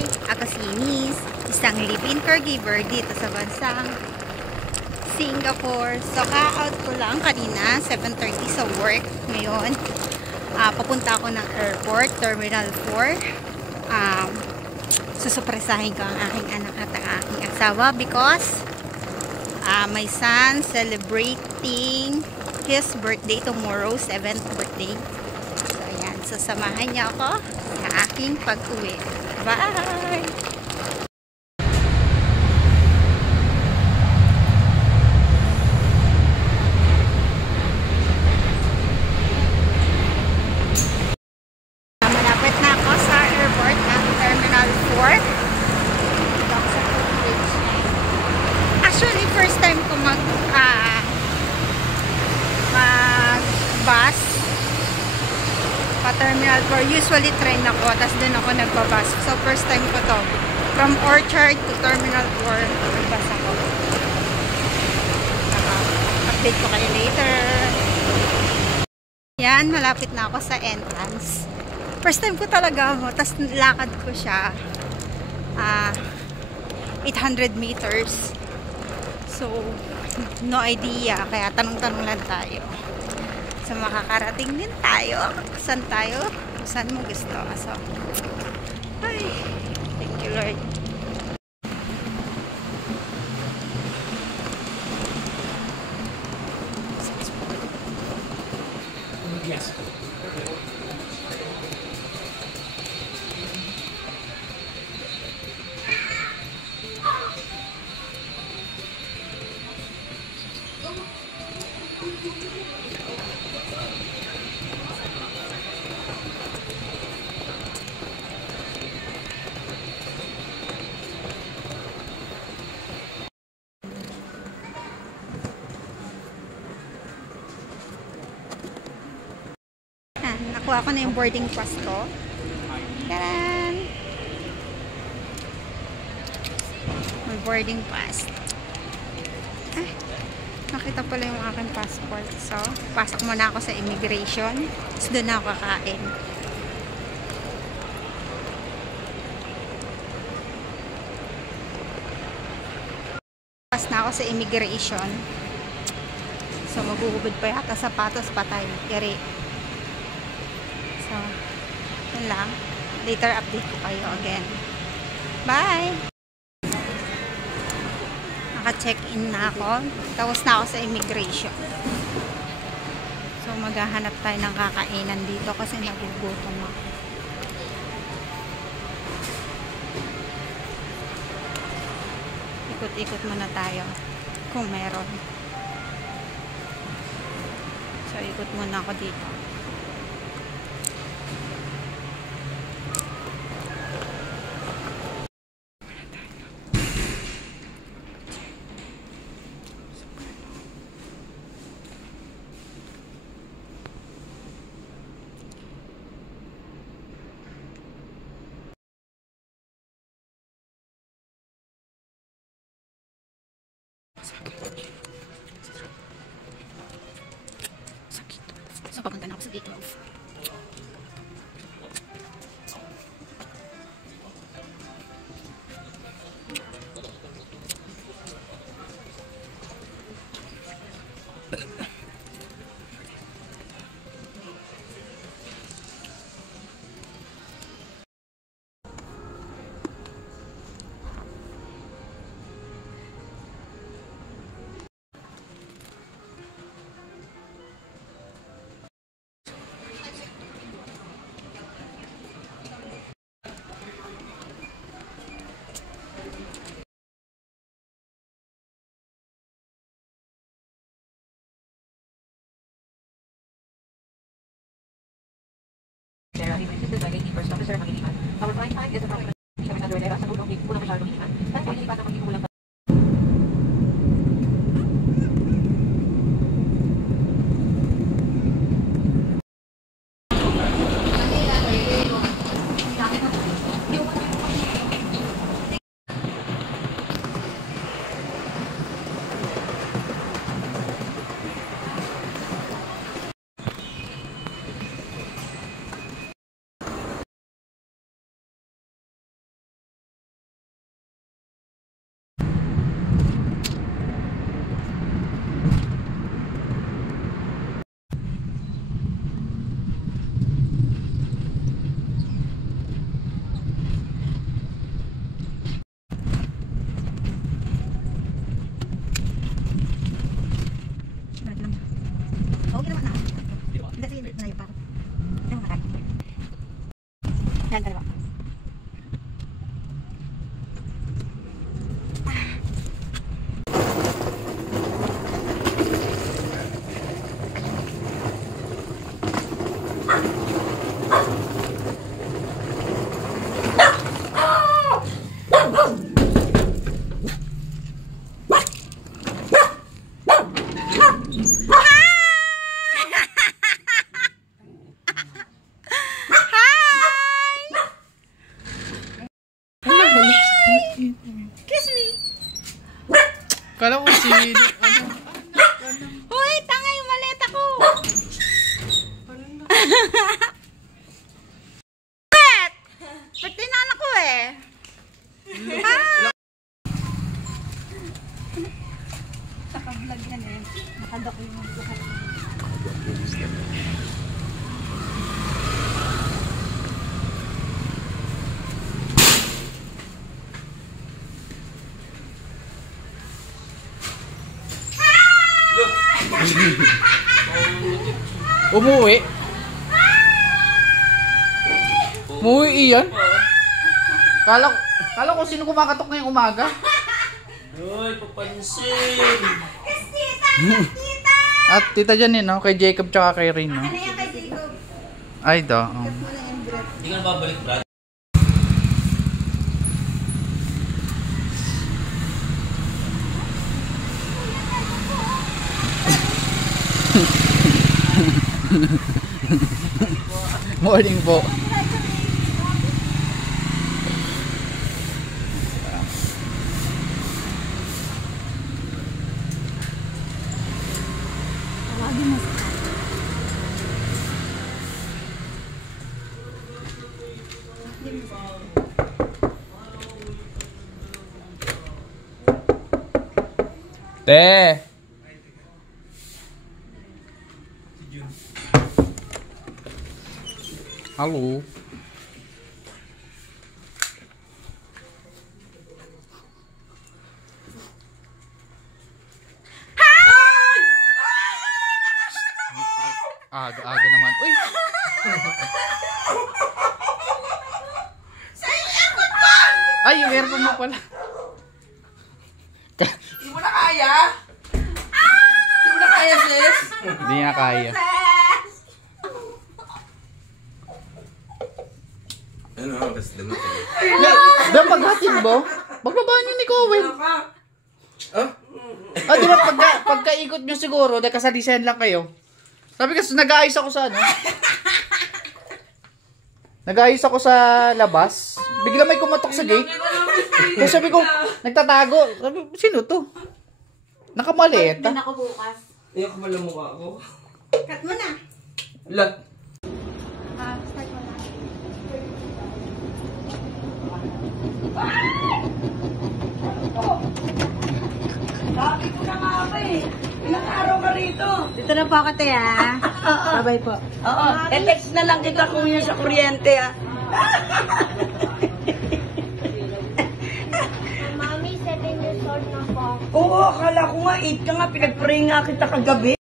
Hi! Ako si Nis, isang live-in caregiver dito sa bansang Singapore. So, ka-out ko lang kanina, 7:30 sa work. Ngayon, papunta ako ng airport, Terminal 4. Susupresahin ko ang aking anak at ang aking asawa because my son celebrating his birthday tomorrow, 7th birthday. So, ayan. So, samahan niya ako sa aking pag-uwi. Bye! Malapit na ako sa airport ng Terminal 4. Dito ako sa footbridge. Actually, first time ko mag-bus pa Terminal 4. Usually train ako, tapos doon ako nagbabus. So first time ko to. From Orchard to Terminal 4, nagbus ako. Update ko kayo later. Yan, malapit na ako sa entrance. First time ko talaga ako, tapos lakad ko siya 800 meters. So, no idea. Kaya tanong-tanong lang tayo. So, makakarating din tayo. Saan tayo? Saan mo gusto? So, ay, thank you Lord. Yes. Nakuha ko na yung boarding pass ko. Taran! May boarding pass. Ay, nakita pala yung aking passport. So, pasok muna ako sa immigration. Tapos doon na ako kakain. Pas na ako sa immigration. So, maguhubad pa yata sapatos patay. Yari. So, yun lang. Later update ko kayo again. Bye! Naka-check-in na ako. Tapos na ako sa immigration. So, maghahanap tayo ng kakainan dito kasi nagugutom ako. Ikot-ikot muna tayo kung meron. So, ikot muna ako dito. Sakit. So, papunta na ako sa gate of. First officer, Pangilinan. Our flight time is approximately 700 sa tulong, hindi po na masyadong inihan. Dahil po inilipat ang pagkikulang Kiss me. Kala ko si... Uy, tanga yung maleta ko. Pet! Pet tinana ko eh. Naka-vlog yan eh. Naka-document ko. Umuwi. Umuwi iyan. Kala ko sino kumakatok ngayong umaga. Uy, papansin. Tita! At tita Janine, no? Kay Jacob tsaka kay Rin, no? Ano yan kay Jacob? Ay, do. Hindi ka na babalik, Brad. Morning po. Te. Halo. Aga naman. Uy. Ay, yung aircon mo pala. Hindi mo na kaya? Hindi mo na kaya, sis? Hindi na kaya. Ano, kasi dami ko. Dapat maghatin ba? Magbabaan yun ni Cowen. Ah, di ba pagka-ikot nyo siguro, dahil kasalisayan lang kayo. Sabi kasi nag-aayos ako sa ano. Nag-aayos ako sa labas. Bigla may kumatok sa gate. Tapos sabi ko, nagtatago. Sabi, sino to? Nakamaleta. Hindi ako bukas. Iyak mo lang mukha ko. Cut mo na. Wala. Start mo na. Sabi ko na nga ako eh. Ilang araw ka rito. Dito na po ako, te, ah. Bye po. Oo. E-text na lang kita kung yun sa kuryente ah. Mami, 7 years old na po. Oo, akala ko nga 8 ka nga. Pinag-pray nga kita kagabi.